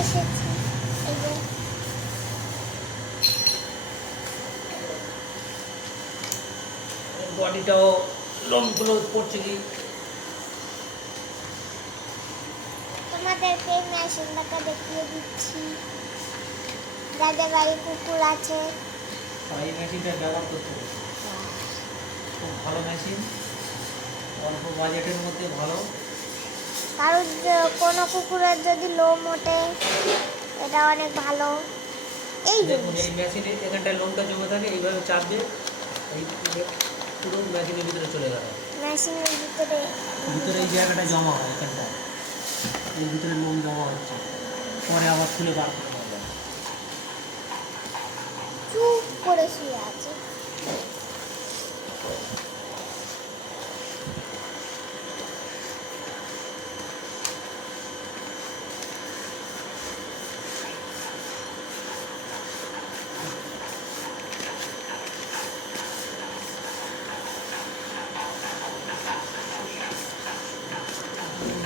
এসেছি। এই যে বডিটাও লোমগুলো পড়ছে কি তোমাদেরকে মেশিনটাকে দেখিয়ে দিচ্ছি। যাদের বাড়ি কুকুর আছে এই মেশিনটা ব্যবহার করতে হবে। খুব ভালো মেশিন, অল্প বাজেটের মধ্যে ভালো। কারণ কোনো কুকুরের যদি লোম ওঠে এটা অনেক ভালো। এই দেখুন জিনিস এই মেশিনে এখানটায় লোমটা জমে থাকে, এইভাবে চাপ দিয়ে এই পুরো মেশিনের ভিতরে চলে গেল। মেশিনের ভিতরে ভিতরে এই জায়গাটা জমা হয়, এখানটা এই ভিতরে লোম জমা হচ্ছে, পরে আবার খুলে বার করে নেওয়া যায়। চুপ করে শুয়ে আছে।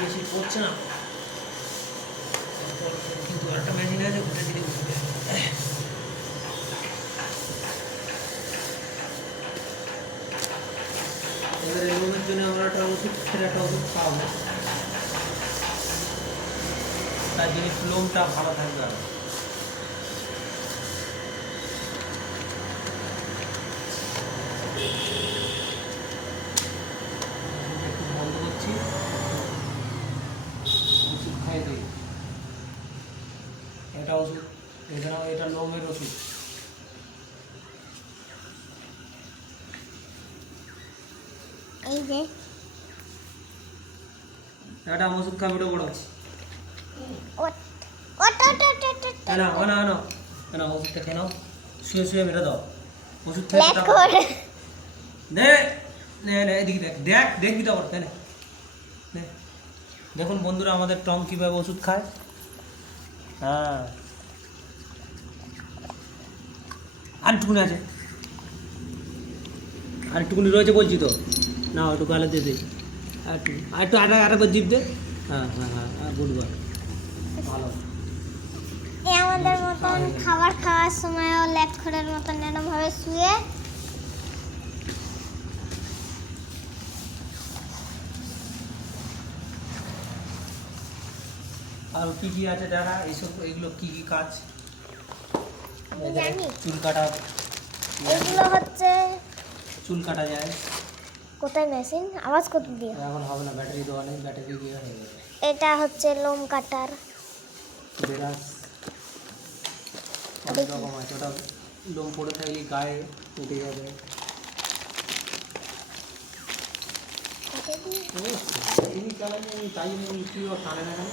বেশি পড়ছে না, কিন্তু একটা মেশিন আছে ওটা দিলে উঠবে। এবারে লোমের জন্য আমরা একটা ওষুধ খাওয়াবো, তার জিনিস লোমটা ভালো থাকবে। আর একটু বন্ধ করছি, ওষুধ খাই দিই। এটা ওষুধ, এটা লোমের ওষুধ। এই যে এটা ওষুধ খাবে, ওটা বড় ওট ওট ওট ওট ওট ওট। না না না না, ওষুধটা খেয়ে নাও, শুয়ে শুয়ে মেরে দাও ওষুধ লেট করে দে। নে নে এদিকে দেখ দেখ দেখবি তো আবার তাই না। দেখুন বন্ধুরা আমাদের টম কীভাবে ওষুধ খায়। হ্যাঁ আরেকটুকুনি আছে, আরেকটুকুনি রয়েছে বলছি তো, না একটু গালে দিয়ে দে, আরেকটু আরেকবার জিপ দে। হ্যাঁ হ্যাঁ হ্যাঁ গুড বয়, ভালো। এই আমাদের মতন খাবার খাওয়ার সময়ও লেট করার মতন এরকম ভাবে শুয়ে আর কি কি আছে দেখা, এইসব এইগুলো কি কি কাজ আমি জানি। চুল কাটা, এগুলো হচ্ছে চুল কাটা যায়। কোথায় মেশিন আওয়াজ করতে দিও। এখন হবে না, ব্যাটারি দেওয়া নেই, ব্যাটারি দিয়ে হয়ে যাবে। এটা হচ্ছে লোম কাটার। বেরাস অনেক রকম আছে, ওটা লোম পড়ে থাকলে গায়ে উঠে যাবে। তিনি চালানি তাই কি টানে না কেন।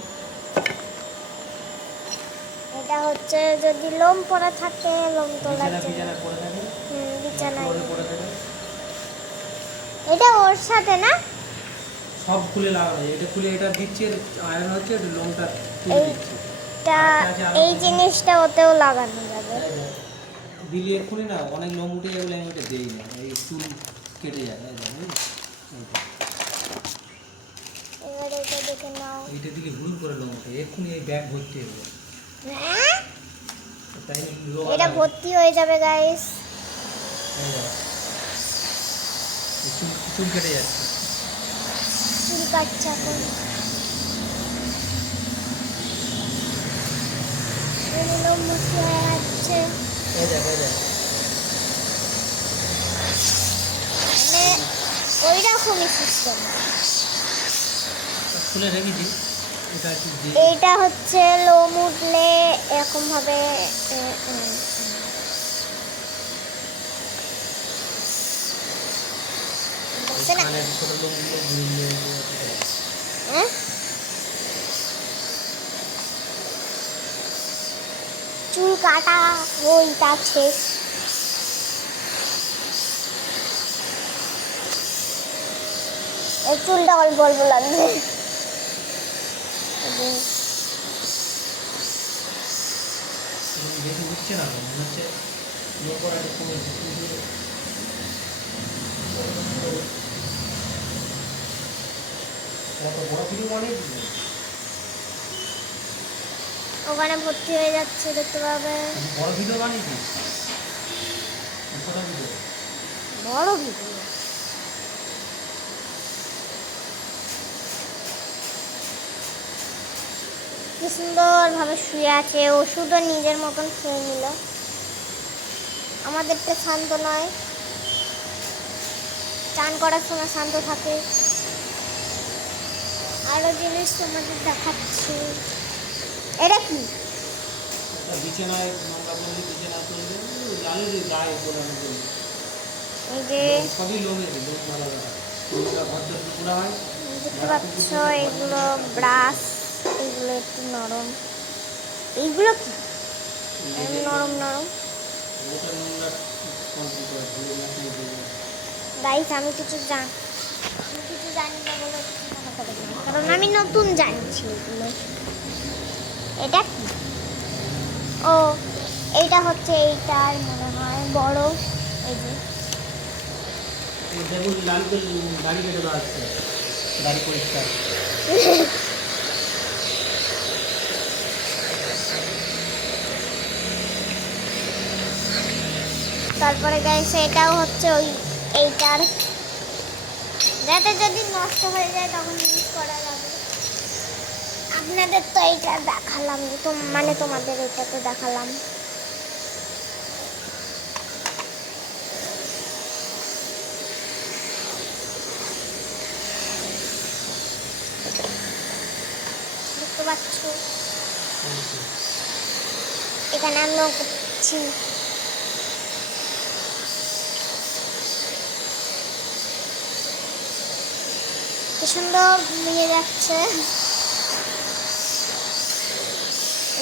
এটা হচ্ছে যদি লোম পড়ে থাকে লোম তোলার বিছানা জন্য। বিছানা পড়ে থাকে, বিছানায় ফ্লোরে পড়ে থাকে, এটা ওর সাথে না। সব খুলে লাগানো যায়। এটা খুলে এটা দিচ্ছে, আয়রন হচ্ছে, এটা লোমটা তুলে দিচ্ছে। এটা এই জিনিসটা ওতেও লাগানো যাবে। দিলে এক্ষুনি না অনেক লোম উঠে যাবে, আমি ওটা দিই না, এই চুল কেটে যায়। এবার এটা দেখে নাও। এইটা দিলে হুড় করে লোম উঠে, এক্ষুনি এই ব্যাগ ভর্তি হবে। হ্যাঁ? তাই লোম এটা ভর্তি হয়ে যাবে গাইস। চুল চুল কেটে যাচ্ছে। চুল কাটছে এখন। লোম ভর্তি হয়ে যাচ্ছে। এই দেখ এই দেখ, মানে ওই রকমই সিস্টেম। খুলে রেখেছি, এটা একটু দিয়ে এইটা হচ্ছে লোম উঠলে এরকম ভাবে বুঝছে না? কানের ছোট লোমগুলো ঘুরিয়ে হ্যাঁ? চুল কাটা ওইটা শেষ। এই চুলটা অল্প অল্প লাগবে। বেশি উঠছে না, মনে হচ্ছে লোম করাটা কমেছে। কত বড় ভিডিও বানিয়েছি। ওখানে ভর্তি হয়ে যাচ্ছে, দেখতে পাবে। বড় ভিডিও বানিয়েছিস? ছোট ভিডিও? বড় ভিডিও। কি সুন্দরভাবে শুয়ে আছে, ওষুধও নিজের মতন খেয়ে নিল। আমাদেরটা শান্ত নয়, চান করার সময় শান্ত থাকে। আরো জিনিস তোমাদের দেখাচ্ছি। এটা কি? একটা বিছানায় নোংরা করলে বিছানা তুলবে, জানি গায়ে পোড়ানো করবে। এই যে সবই লোমের, লোম আলাদা। লোমটা ভদ্র টুকরা হয়। দেখতে পাচ্ছ, এগুলো ব্রাশ, এগুলো একটু নরম। এইগুলো কি এমন নরম নরম? ওটা নোংরা কন্ট্রোল করে ধুয়ে মাখিয়ে দেবে। গাইস, আমি কিছু জানি না বলে কিছু মনে করবে না, কারণ আমি নতুন জানছি এগুলো। এটা কি? ও, এইটা হচ্ছে, এইটার মনে হয় বড়। এই যে দেখুন লালকে গাড়ি কেটে দেওয়া হচ্ছে, গাড়ি পরিষ্কার। তারপরে গাইস, এটাও হচ্ছে ওই এইটার, যাতে যদি নষ্ট হয়ে যায় তখন ইউজ করা যাবে। আপনাদের তো এইটা দেখালাম, তো মানে তোমাদের এটা তো দেখালাম। দেখতে পাচ্ছ, এখানে আমরা করছি। কি সুন্দর ঘুমিয়ে যাচ্ছে।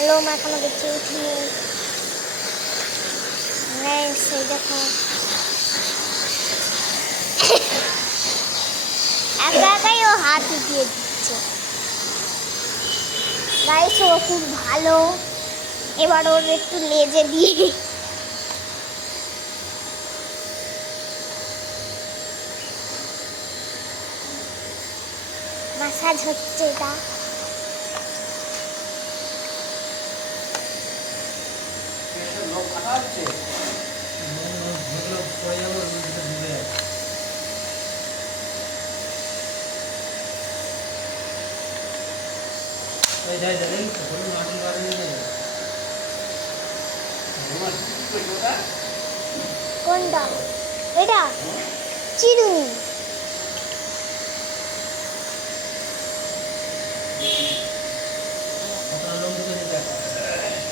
লোম এখনো বেঁচে উঠিনি। সেই দেখো, একা একাই ও হাত উঠিয়ে দিচ্ছে। গাইস, ও খুব ভালো। এবার ওর একটু লেজে দিয়ে মাসাজ হচ্ছে। এটা লোক কাটা হচ্ছে, যেগুলো পড়ে যাবে ওর মধ্যে ডুবে যাবে। এই যাই যাই ধরুন মাটির বাড়ি নিয়ে যাবে। কোনটা? এটা চিরুনি। কতটা লোম ঢুকেছে দেখ,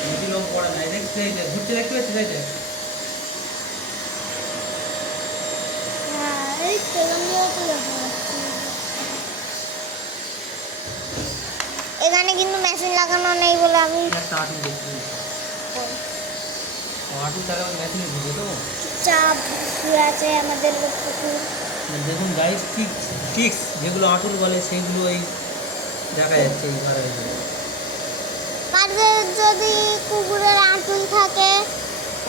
বেশি লোম পড়া নাই, দেখতে ঘুরতে দেখতে পাচ্ছি, তাই দেখ। হ্যাঁ, এই তো আমিও তো দেখা যাচ্ছে। এখানে কিন্তু মেশিন লাগানো নেই বলে আমি একটা আটু দেখতে আটু তাহলে মেশিনে ঢুকে দেবো। চাপ শুয়ে আছে আমাদের কুকুর। দেখুন গাইস, টিক্স যেগুলো আটুল বলে সেগুলো এই দেখা যাচ্ছে এই ঘরে। আমাদের যদি কুকুরের আঁটুল থাকে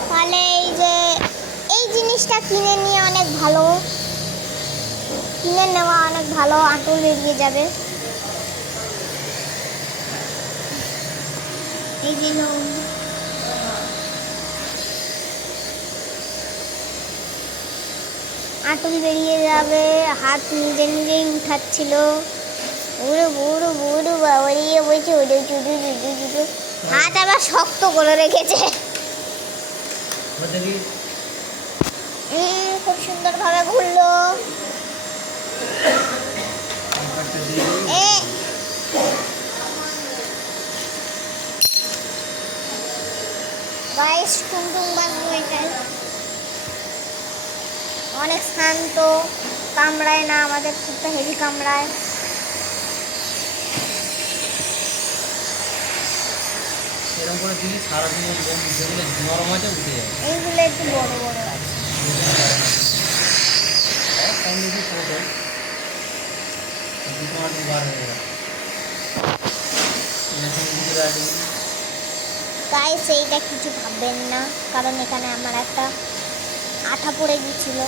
তাহলে এই যে এই জিনিসটা কিনে নিয়ে অনেক ভালো, কিনে নেওয়া অনেক ভালো, আঁটুল বেরিয়ে যাবে। এই যে লোম, আঁটুল বেরিয়ে যাবে। হাত নিজে নিজেই উঠাচ্ছিল। বুড়ো বুড়ো বুড়ো বাবারিয়ে বলছে ওটা চুটু চুটু চুটু। হাত আবার শক্ত করে রেখেছে। দেখি খুব সুন্দরভাবে ঘুরলো। এ গাইস, টুংটুং বাজলো। এটাই অনেক শান্ত, কামড়ায় না, আমাদের খুবটা হেভি কামড়ায়। এরকম করে দিলে সারাদিন লোম যেগুলো নরম আছে উঠে যায়। এইগুলো একটু বড় বড় আছে। কম বেশি ছোট দুটো আটু বার হয়ে গেল। মেশিন ভিতরে আছে। গাইস, এইটা কিছু ভাববেন না, কারণ এখানে আমার একটা আঠা পড়ে গিয়েছিল।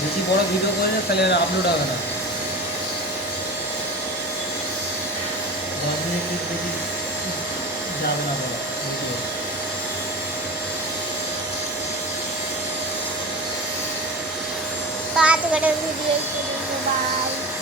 বেশি বড় ভিডিও করলে তাহলে আপলোড হবে না। 10 মিনিট বেশি চাপ না পড়া তো আজকের ভিডিও বাই।